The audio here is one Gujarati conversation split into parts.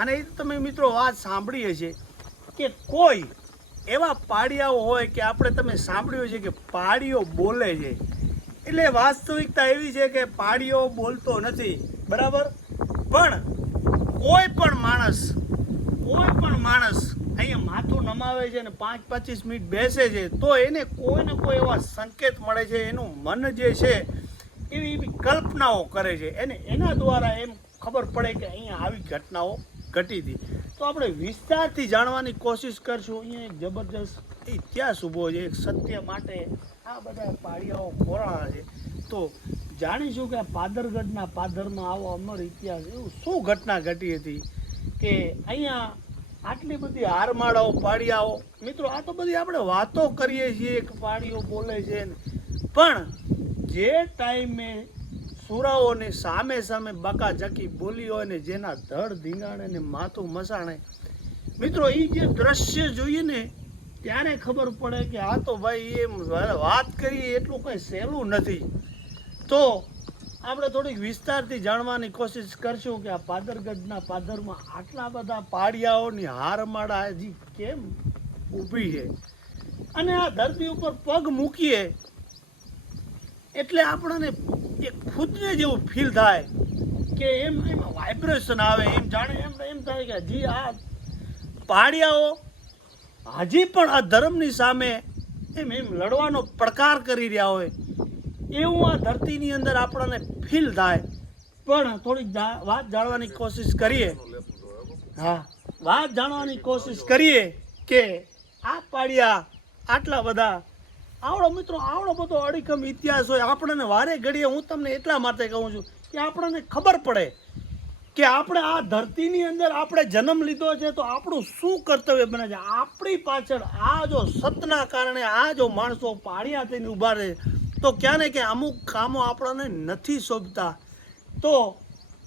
અને એ તમે મિત્રો વાત સાંભળી હશે કે કોઈ એવા પાડિયાઓ હોય કે આપણે તમે સાંભળ્યું છે કે પાડિયો બોલે છે. એટલે વાસ્તવિકતા એવી છે કે પાડિયો બોલતો નથી, બરાબર. પણ કોઈ પણ માણસ અહીંયા માથું નમાવે છે અને 5-25 મિનિટ બેસે છે તો એને કોઈ ને કોઈ એવા સંકેત મળે છે. એનું મન જે છે એવી કલ્પનાઓ કરે છે, એને એના દ્વારા એમ ખબર પડે કે અહીંયા આવી ઘટનાઓ ઘટી હતી. તો આપણે વિસ્તારથી જાણવાની કોશિશ કરશું. અહીંયા એક જબરજસ્ત ઇતિહાસ ઊભો છે, એક સત્ય માટે આ બધા પાડિયાઓ ખોરાણા છે. તો જાણીશું કે આ પાદરગઢના પાદરમાં આવો અમર ઇતિહાસ, એવું શું ઘટના ઘટી હતી કે અહીંયા આટલી બધી હારમાળાઓ પાડિયાઓ. મિત્રો આ તો બધી આપણે વાતો કરીએ છીએ કે પાડિયો બોલે છે, પણ જે ટાઈમે સુરાઓની સામે બકાઝકી બોલી હોય ને જેના ધડ ધીંગાણે ને માથું મસાણે, મિત્રો એ જે દ્રશ્ય જોઈએ ને ત્યારે ખબર પડે કે આ તો ભાઈ એમ વાત કરીએ એટલું કંઈ સહેલું નથી. તો આપણે થોડીક વિસ્તારથી જાણવાની કોશિશ કરશું કે આ પાદરગઢના પાદરમાં આટલા બધા પાડિયાઓની હારમાળા હજી કેમ ઊભી છે. અને આ ધરતી ઉપર પગ મૂકીએ એટલે આપણને એક ખુદને જેવું ફીલ થાય કે એમાં વાઇબ્રેશન આવે, એમ જાણે એમ થાય કે હજી આ પાડિયાઓ હજી પણ આ ધર્મની સામે એમ લડવાનો પડકાર કરી રહ્યા હોય એવું આ ધરતીની અંદર આપણને ફીલ થાય. પણ થોડીક વાત જાણવાની કોશિશ કરીએ. વાત જાણવાની કોશિશ કરીએ કે આ પાડિયા આટલા બધા આવડો બધો અડીખમ ઇતિહાસ હોય આપણને વારે ઘડીએ. હું તમને એટલા માટે કહું છું કે આપણને ખબર પડે કે આપણે આ ધરતીની અંદર આપણે જન્મ લીધો છે તો આપણું શું કર્તવ્ય બને છે. આપણી પાછળ આ જો સતના કારણે આ જો માણસો પાડિયા થઈને ઊભા રહે તો ક્યાં ને ક્યાં અમુક કામો આપણને નથી શોભતા. તો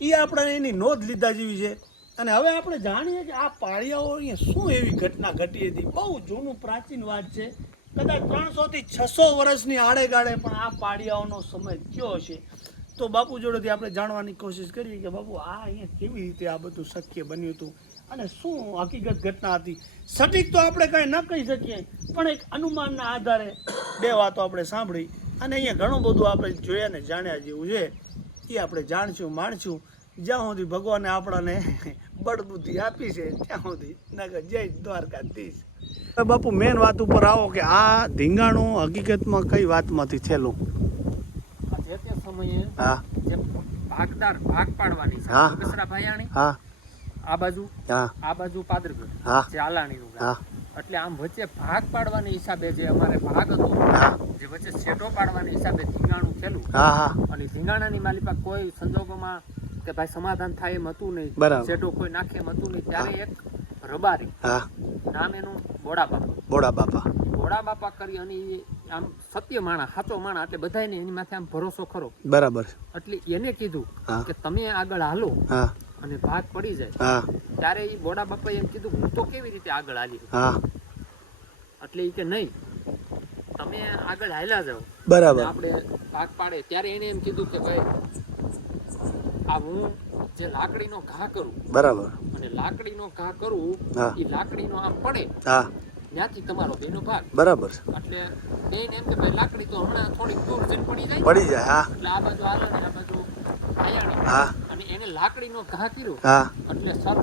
એ આપણે એની નોંધ લીધા જેવી છે. અને હવે આપણે જાણીએ કે આ પાડિયાઓ અહીંયા શું એવી ઘટના ઘટી હતી. બહુ જૂનું પ્રાચીન વાત છે, કદાચ 300 થી 600 વર્ષની આડેગાળે પણ આ પાડિયાઓનો સમય કયો છે. તો બાપુ જોડેથી આપણે જાણવાની કોશિશ કરીએ કે બાપુ આ અહીંયા કેવી રીતે આ બધું શક્ય બન્યું હતું અને શું હકીકત ઘટના હતી. સટીક તો આપણે કાંઈ ન કહી શકીએ, પણ એક અનુમાનના આધારે બે વાતો આપણે સાંભળી અને અહીંયા ઘણું બધું આપણે જોયા ને જાણ્યા જેવું છે. એ આપણે જાણશું માણશું જ્યાં સુધી ભગવાને આપણને બળબુદ્ધિ આપી છે ત્યાં સુધી. નગર જય દ્વારકાધીશ. બાપુ મેન વાત ઉપર આવો કે આ ધીંગાણું હકીકતમાં કઈ વાતમાંથી થયેલું? જે તે સમયે હા જે ભાગ પાડવાની છે હા. બગસરા ભાયાણી, હા આ બાજુ પાદરગઢ હા. જે આલાણીનું ગામ. હા એટલે આમ વચ્ચે ભાગ પાડવાની હિસાબે જે અમારે ભાગ હતો, હા જે વચ્ચે શેઢો પાડવાની હિસાબે ધીંગાણું થયેલું. હા હા અને ધીંગાણાની માલિપા કોઈ સંજોગોમાં કે ભાઈ સમાધાન થાય એમ હતું નહીં, બરાબર. શેઢો કોઈ નાખે એમ હતું નહીં. ત્યારે એક રબારી, હા નામ એનું બોડા બોડા બાપા કરી અને ઈ આમ સત્ય માણા, સાચો માણા, એટલે બધાને એની માથે આમ ભરોસો ખરો. બરાબર. એટલે એને કીધું હા. કે તમે આગળ હાલો હા અને ભાગ પડી જાય. હા ત્યારે એ બોડા બાપાએ એમ કીધું હું તો કેવી રીતે આગળ હાલી. હા એટલે એ કે નહીં, તમે આગળ હાલ્યા જાઓ, બરાબર. આપણે ભાગ પાડે. ત્યારે એને એમ કીધું કે ભાઈ આ હું જે લાકડીનો ઘા કરું, બરાબર. અને લાકડીનો ઘા કરું હા. એ લાકડીનો આમ પડે હા ત્યાંથી તમારો બેનો ભાગ. બરાબર. એટલે બેન એમ કે ભાઈ લાકડી તો હમણાં થોડીક દૂર જઈને પડી જાય. હા એટલે આ બાજુ હાલે ને આ બાજુ આયાણી. હા અને એને લાકડીનો ઘા કર્યો. હા એટલે સર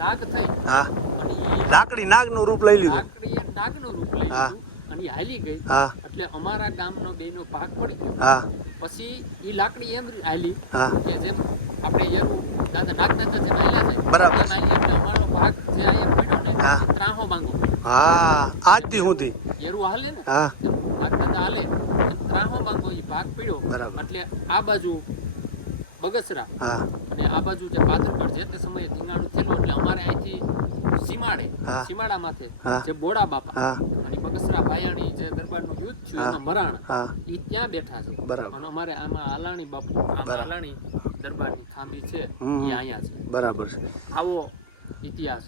નાગ થઈ હા અને લાકડી નાગનું રૂપ લઈ લીધું. લાકડીએ નાગનું રૂપ લઈ હા. લીધું અને એ હાલી ગઈ. હા એટલે અમારા ગામનો બેનો ભાગ પડી ગયો. હા પછી એ લાકડી એમ હાલી હા કે જેમ આપણે યરું નાગદાદા જેમ હાલ્યા છે બરાબર. એમ હાલી. એટલે અમારો ભાગ જે અહીંયા પડ્યો ને હા. એ ત્રાહો બાંગો. હા આજથી સુધી. યરું હાલે ને હા નાગદાદા હાલે એમ ત્રાહો બાંગો એ ભાગ પડ્યો. બરાબર. એટલે આ બાજુ બગસરા હા અને આ બાજુ જે પાદરગઢ જે તે સમયે ધીંગાણું થયેલું. એટલે અમારે અહીંથી હા. સીમાડા માથે હા. જે બોડા બાપા હા અને બગસરા ભાયાણી જે દરબારનું યુદ્ધ થયું હા. એના મરાણ હા એ ત્યાં બેઠા છે. બરાબર. અને અમારે આમાં આલાણી બાપુ, આમાં આલાણી દરબારની થાંભી છે હમ. એ અહીંયા છે. બરાબર. આવો ઇતિહાસ.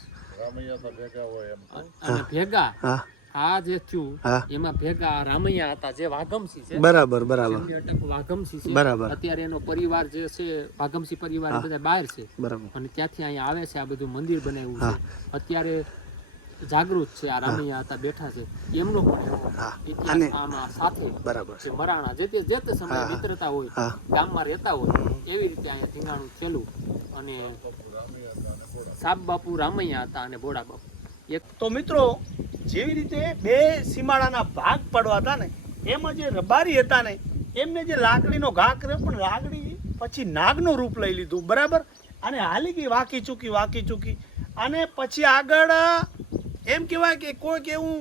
અને ભેગા હા આ જે થયું હા. એમાં ભેગા રામૈયા હતા જે વાઘમસી છે બરાબર બરાબર એમની અટક વાઘમસી છે. બરાબર. અત્યારે એનો પરિવાર જે છે વાઘમસી પરિવાર એ બધા બહાર છે બરાબર અને ત્યાંથી અહીંયા આવે છે. આ બધું મંદિર બનાવ્યું હા. છે અત્યારે જાગૃત છે. આ રામૈયા હતા બેઠા છે એમનો પણ એવો હા. ઇતિહાસ અને આમાં સાથે બરાબર જે મરાણા જે તે સમયે હા. મિત્રતા હોય હા. ગામમાં રહેતા હોય એવી રીતે અહીંયા ધીંગાણું થયેલું. અને સાપ બાપુ રામૈયા હતા અને ભોળા બાપુ એક તો મિત્રો જેવી રીતે બે સીમાડાના ભાગ પડવા હતા ને એમાં જે રબારી હતા ને એમને જે લાકડીનો ઘા કર્યો પણ લાકડી પછી નાગનું રૂપ લઈ લીધું બરાબર. અને હાલી ગઈ વાકી ચૂકી અને પછી આગળ એમ કહેવાય કે કોઈક એવું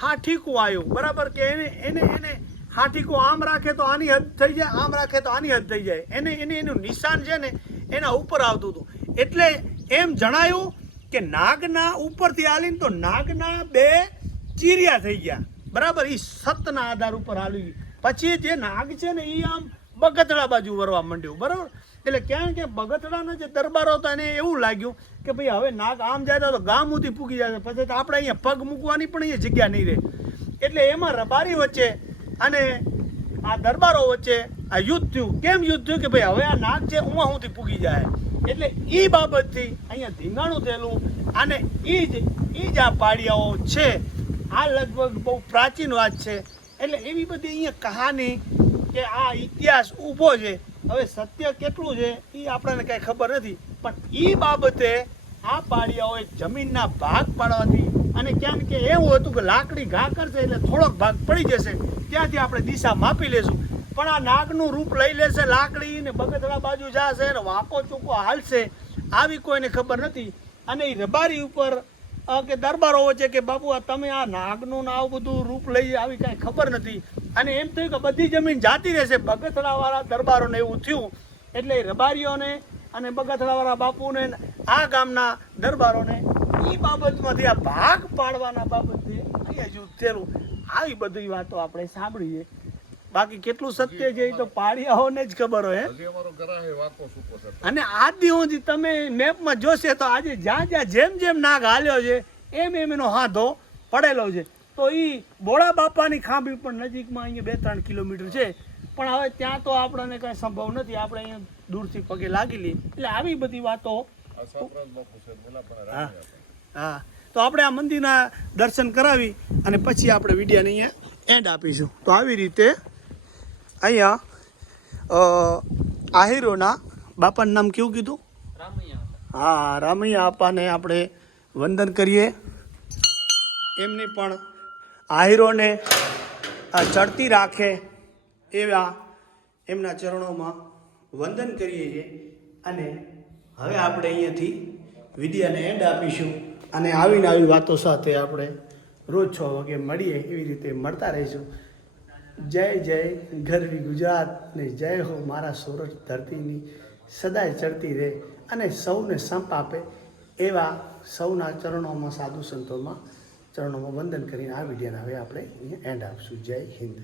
હાઠીકું આવ્યું બરાબર કે એને હાઠીકું આમ રાખે તો આની હદ થઈ જાય, આમ રાખે તો આની હદ થઈ જાય. એનું નિશાન છે ને એના ઉપર આવતું હતું. એટલે એમ જણાયું કે નાગના ઉપરથી હાલીને તો નાગના બે ચીરિયા થઈ ગયા બરાબર. એ સતના આધાર ઉપર હાલી ગઈ. પછી જે નાગ છે ને એ આમ બગતડા બાજુ વરવા માંડ્યું બરાબર. એટલે ક્યાં કે બગતડાના જે દરબારો હતા એને એવું લાગ્યું કે ભાઈ હવે નાગ આમ જાય તો ગામ સુધી પૂગી જાય, પછી તો આપણે અહીંયા પગ મૂકવાની પણ અહીંયા જગ્યા નહીં રહે. એટલે એમાં રબારી વચ્ચે અને આ દરબારો વચ્ચે આ યુદ્ધ થયું. કેમ યુદ્ધ થયું કે ભાઈ હવે આ નાગ છે ઉમા સુધી પૂગી જાય. એટલે એ બાબતથી અહીંયા ધીંગાણું થયેલું. અને એ જ આ પાડિયાઓ છે. આ લગભગ બહુ પ્રાચીન વાત છે. એટલે એવી બધી અહીંયા કહાની કે આ ઇતિહાસ ઊભો છે. હવે સત્ય કેટલું છે એ આપણને કાંઈ ખબર નથી, પણ એ બાબતે આ પાડિયાઓએ જમીનના ભાગ પાડવાથી અને કેમ કે એવું હતું કે લાકડી ઘા કરશે એટલે થોડોક ભાગ પડી જશે, ત્યાંથી આપણે દિશા માપી લેશું. પણ આ નાગનું રૂપ લઈ લેશે લાકડી ને બગતરા બાજુ જશે ને વાંકો ચૂકો હાલશે, આવી કોઈને ખબર નથી. અને એ રબારી ઉપર કે દરબારો વચ્ચે કે બાપુ આ તમે આ નાગનું ને આવું બધું રૂપ લઈ આવી કાંઈ ખબર નથી. અને એમ થયું કે બધી જમીન જાતી રહેશે. બગતરાવાળા દરબારોને એવું થયું એટલે રબારીઓને અને બગતરાવાળા બાપુને આ ગામના દરબારોને એ બાબતમાંથી આ ભાગ પાડવાના બાબતે અહીંયા યુદ્ધ થયેલું. આવી બધી વાતો આપણે સાંભળીએ. બાકી કેટલું સત્ય છે એ તો પાડિયાઓને જ ખબર હોય. અને આજ સુધી તમે મેપમાં જોશે તો આજે જેમ જેમ નાગ હાલ્યો છે એમ એનો હાથો પડેલો છે. તો એ ભોળા બાપાની ખાંભી પણ નજીકમાં અહીંયા 2-3 કિલોમીટર છે. પણ હવે ત્યાં તો આપણને કાંઈ સંભવ નથી, આપણે અહીંયા દૂરથી પગે લાગી લઈએ. એટલે આવી બધી વાતો. હા, તો આપણે આ મંદિરના દર્શન કરાવી અને પછી આપણે વિડીયોને અહીંયા એન્ડ આપીશું. તો આવી રીતે અહીંયા આહિરોના બાપાનું નામ કેવું કીધું? રામૈયા હતા. હા, રામૈયા આપાને આપણે વંદન કરીએ. એમની પણ આહિરોને આ ચડતી રાખે એવા એમના ચરણોમાં વંદન કરીએ છીએ. અને હવે આપણે અહીંયાથી વિડીયોને એન્ડ આપીશું. અને આવીને આવી વાતો સાથે આપણે રોજ 6 વાગે મળીએ, એવી રીતે મળતા રહીશું. જય જય ગરવી ગુજરાત ને જય હો મારા સોરઠ ધરતીની સદાય ચડતી રહે અને સૌને સંપ આપે એવા સૌના ચરણોમાં સાધુ સંતોમાં ચરણોમાં વંદન કરીને આ વિડીયોને હવે આપણે અહીંયા એન્ડ આપશું. જય હિન્દ.